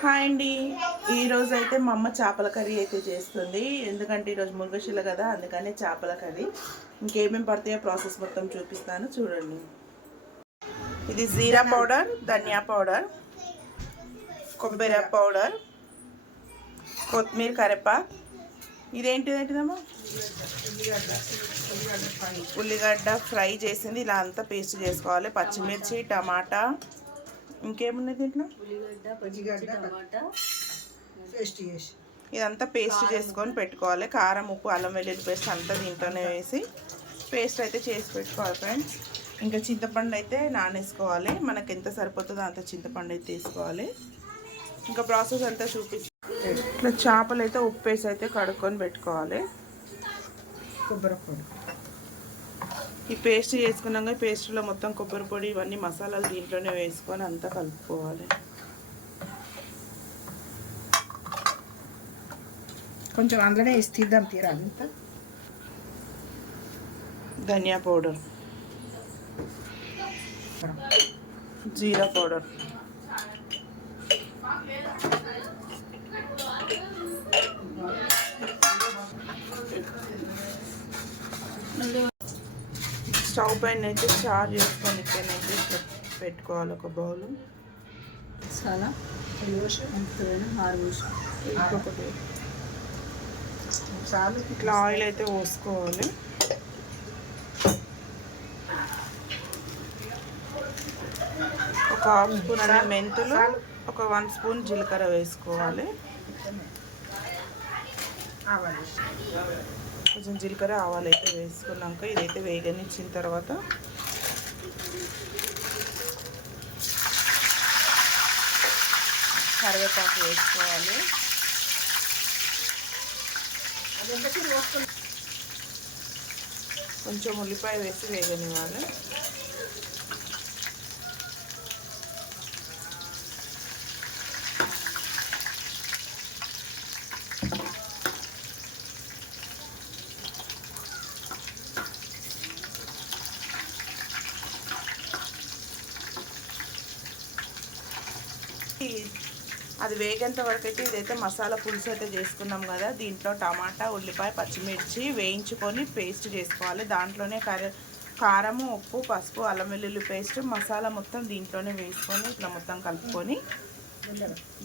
Hi అండి. ఈరోజు అయితే మా అమ్మ చేపల కర్రీ అయితే చేస్తుంది. ఎందుకంటే ఈరోజు మురుగశిల కదా, అందుకని చేపల కర్రీ. ఇంకేమేమి పడతాయో ప్రాసెస్ మొత్తం చూపిస్తాను, చూడండి. ఇది జీరా పౌడర్, ధనియా పౌడర్, కొబ్బరి పౌడర్, కొత్తిమీర, కరివేపాకు. ఇదేంటిదమ్మా? ఉల్లిగడ్డ ఫ్రై చేసింది. ఇలా అంతా పేస్ట్ చేసుకోవాలి. పచ్చిమిర్చి, టమాటా, ఇంకేమున్నది దీంట్లో? ఇదంతా పేస్ట్ చేసుకొని పెట్టుకోవాలి. కారం, ఉప్పు, అల్లం వెల్లుల్లి పేస్ట్ అంతా దీంట్లోనే వేసి పేస్ట్ అయితే చేసి పెట్టుకోవాలి ఫ్రెండ్స్. ఇంకా చింతపండు అయితే నానేసుకోవాలి. మనకు ఎంత సరిపోతుందో అంత చింతపండు అయితే తీసుకోవాలి. ఇంకా ప్రాసెస్ అంతా చూపించి ఇట్లా చేపలు అయితే ఉప్పు వేసి అయితే కడుక్కొని పెట్టుకోవాలి. కొబ్బరి పొడి ఈ పేస్ట్ చేసుకున్నాక పేస్ట్లో మొత్తం కొబ్బరి పొడి ఇవన్నీ మసాలాలు దీంట్లోనే వేసుకొని అంతా కలుపుకోవాలి. కొంచెం అందులోనే వేసి తీద్దాం. తీరా అంతా ధనియా పౌడర్, జీరా పౌడర్, స్టవ్ పైన అయితే చార్జ్ చేసుకొని ఇక్కడైతే పెట్టుకోవాలి. ఒక బౌల్ చాలా ఇంకొకటి ఇట్లా ఆయిల్ అయితే పోసుకోవాలి. ఒక హాఫ్ స్పూన్ అనే మెంతులు, ఒక 1 స్పూన్ జీలకర్ర వేసుకోవాలి. కొంచెం జీలకర్ర ఆవాలు అయితే వేసుకున్నాక ఇదైతే వేగనిచ్చిన తర్వాత కరివేపాకు వేసుకోవాలి. కొంచెం ఉల్లిపాయ వేసి వేగనివ్వాలి. అది వేగేంత వరకు అయితే ఇదైతే మసాలా పులుసు అయితే చేసుకున్నాం కదా, దీంట్లో టమాటా, ఉల్లిపాయ, పచ్చిమిర్చి వేయించుకొని పేస్ట్ చేసుకోవాలి. దాంట్లోనే కారము, ఉప్పు, పసుపు, అల్లం వెల్లుల్లి పేస్ట్, మసాలా మొత్తం దీంట్లోనే వేసుకొని ఇట్లా మొత్తం కలుపుకొని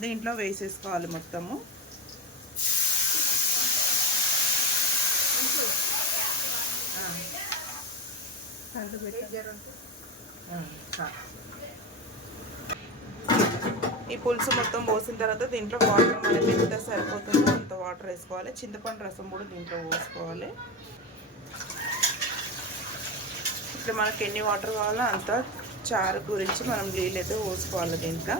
దీంట్లో వేసేసుకోవాలి మొత్తము. ఈ పులుసు మొత్తం పోసిన తర్వాత దీంట్లో వాటర్ మనకి ఎంత సరిపోతుందో అంత వాటర్ వేసుకోవాలి. చింతపండు రసం కూడా దీంట్లో పోసుకోవాలి. ఇప్పుడు మనకి ఎన్ని వాటర్ కావాలో అంత చారు గురించి మనం నీళ్ళు అయితే పోసుకోవాలి. దీంట్లో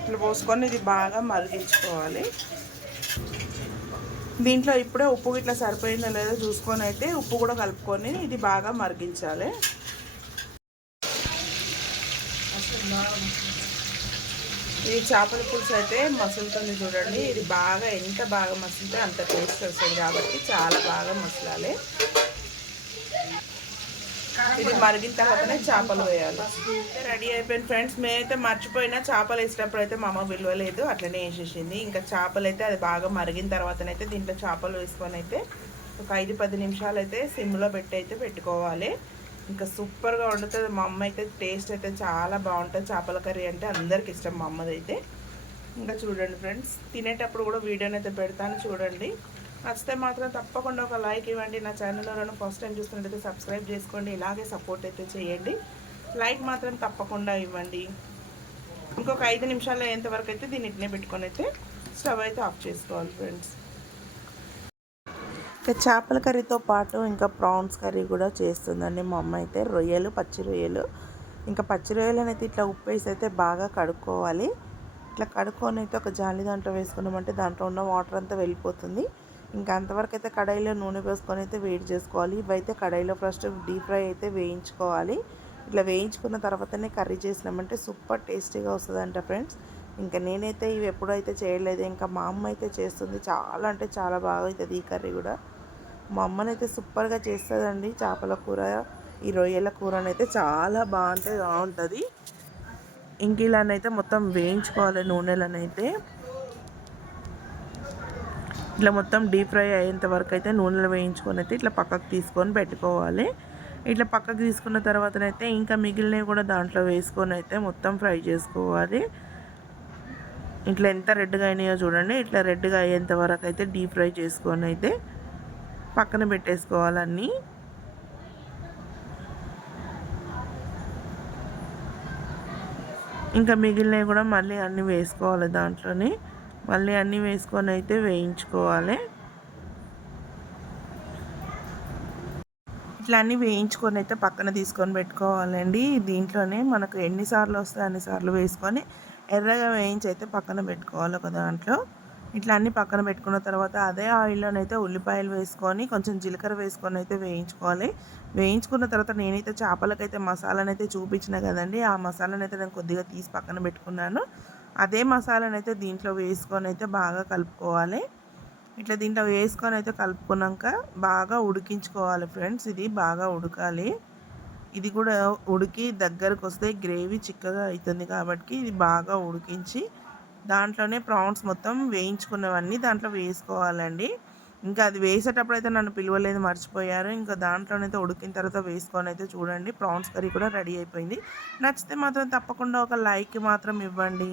ఇట్లా పోసుకొని ఇది బాగా మరిగించుకోవాలి. దీంట్లో ఇప్పుడే ఉప్పు ఇట్లా సరిపోయిందో లేదో చూసుకొని అయితే ఉప్పు కూడా కలుపుకొని ఇది బాగా మరిగించాలి. ఈ చేపల పులుసు అయితే మసులుతుంది చూడండి. ఇది బాగా ఎంత బాగా మసిలితే అంత టేస్ట్ వస్తుంది కాబట్టి చాలా బాగా మసలాలి. ఇది మరిగిన తర్వాతనే చేపలు వేయాలి. రెడీ అయిపోయింది ఫ్రెండ్స్. మేమైతే మర్చిపోయినా చేపలు వేసేటప్పుడు అయితే మా అమ్మ విలువలేదు, అట్లనే వేసేసింది. ఇంకా చేపలు అయితే అది బాగా మరిగిన తర్వాతనైతే దీంట్లో చేపలు వేసుకొని అయితే ఒక 5-10 నిమిషాలు అయితే సిమ్లో పెట్టి అయితే పెట్టుకోవాలి. ఇంకా సూపర్గా వండుతుంది మా అమ్మ అయితే. టేస్ట్ అయితే చాలా బాగుంటుంది. చేపల కర్రీ అంటే అందరికి ఇష్టం మా అమ్మది అయితే. ఇంకా చూడండి ఫ్రెండ్స్, తినేటప్పుడు కూడా వీడియోని అయితే పెడతాను చూడండి. నచ్చితే మాత్రం తప్పకుండా ఒక లైక్ ఇవ్వండి. నా ఛానల్లో ఫస్ట్ టైం చూస్తున్నట్టయితే సబ్స్క్రైబ్ చేసుకోండి. ఇలాగే సపోర్ట్ అయితే చేయండి. లైక్ మాత్రం తప్పకుండా ఇవ్వండి. ఇంకొక 5 నిమిషాలు అయ్యేంతవరకు అయితే దీన్ని ఇట్నే పెట్టుకొని అయితే స్టవ్ అయితే ఆఫ్ చేసుకోవాలి ఫ్రెండ్స్. ఇంకా చేపల కర్రీతో పాటు ఇంకా ప్రాన్స్ కర్రీ కూడా చేస్తుందండి మా అమ్మ అయితే. రొయ్యలు, పచ్చి రొయ్యలు. ఇంకా పచ్చి రొయ్యలను అయితే ఇట్లా ఉప్పు వేసి అయితే బాగా కడుక్కోవాలి. ఇట్లా కడుక్కొని అయితే ఒక జాలి దాంట్లో వేసుకున్నామంటే దాంట్లో ఉన్న వాటర్ అంతా వెళ్ళిపోతుంది. ఇంకా అంతవరకు అయితే కడాయిలో నూనె వేసుకొని అయితే వేడి చేసుకోవాలి. ఇవైతే కడాయిలో ఫస్ట్ డీప్ ఫ్రై అయితే వేయించుకోవాలి. ఇట్లా వేయించుకున్న తర్వాతనే కర్రీ చేసినామంటే సూపర్ టేస్టీగా వస్తుందంట ఫ్రెండ్స్. ఇంకా నేనైతే ఇవి ఎప్పుడైతే చేయలేదు, ఇంకా మా అమ్మ అయితే చేస్తుంది. చాలా అంటే చాలా బాగా అవుతుంది ఈ కర్రీ కూడా. మా అమ్మనైతే సూపర్గా చేస్తుందండి చేపల కూర. ఈ రొయ్యల కూరనైతే చాలా బాగుంటుంది. ఇంక ఇలానైతే మొత్తం వేయించుకోవాలి నూనెలనైతే. ఇట్లా మొత్తం డీప్ ఫ్రై అయ్యేంత వరకు అయితే నూనెలో వేయించుకొని అయితే ఇట్లా పక్కకు తీసుకొని పెట్టుకోవాలి. ఇట్లా పక్కకు తీసుకున్న తర్వాతనైతే ఇంకా మిగిలినవి కూడా దాంట్లో వేసుకొని అయితే మొత్తం ఫ్రై చేసుకోవాలి. ఇట్లా ఎంత రెడ్గా అయినాయో చూడండి. ఇట్లా రెడ్గా అయ్యేంత వరకు అయితే డీప్ ఫ్రై చేసుకొని అయితే పక్కన పెట్టేసుకోవాలన్నీ. ఇంకా మిగిలినవి కూడా మళ్ళీ అన్నీ వేసుకోవాలి దాంట్లోని. మళ్ళీ అన్నీ వేసుకొని అయితే వేయించుకోవాలి. ఇట్లా అన్నీ వేయించుకొని అయితే పక్కన తీసుకొని పెట్టుకోవాలండి. దీంట్లోనే మనకు ఎన్నిసార్లు వస్తే అన్నిసార్లు వేసుకొని ఎర్రగా వేయించి అయితే పక్కన పెట్టుకోవాలి ఒక దాంట్లో. ఇట్లా అన్నీ పక్కన పెట్టుకున్న తర్వాత అదే ఆయిల్లోనైతే ఉల్లిపాయలు వేసుకొని కొంచెం జీలకర్ర వేసుకొని అయితే వేయించుకోవాలి. వేయించుకున్న తర్వాత నేనైతే చేపలకైతే మసాలానైతే చూపించిన కదండి, ఆ మసాలానైతే నేను కొద్దిగా తీసి పక్కన పెట్టుకున్నాను. అదే మసాలానైతే దీంట్లో వేసుకొని అయితే బాగా కలుపుకోవాలి. ఇట్లా దీంట్లో వేసుకొని అయితే కలుపుకున్నాక బాగా ఉడికించుకోవాలి ఫ్రెండ్స్. ఇది బాగా ఉడకాలి. ఇది కూడా ఉడికి దగ్గరకు వస్తే గ్రేవీ చిక్కగా అవుతుంది కాబట్టి ఇది బాగా ఉడికించి దాంట్లోనే ప్రాన్స్ మొత్తం వేయించుకున్నవన్నీ దాంట్లో వేసుకోవాలండి. ఇంకా అది వేసేటప్పుడు అయితే నన్ను పిలవలేదు, మర్చిపోయారు. ఇంకా దాంట్లోనైతే ఉడికిన తర్వాత వేసుకొని అయితే చూడండి. ప్రాన్స్ కర్రీ కూడా రెడీ అయిపోయింది. నచ్చితే మాత్రం తప్పకుండా ఒక లైక్ మాత్రం ఇవ్వండి.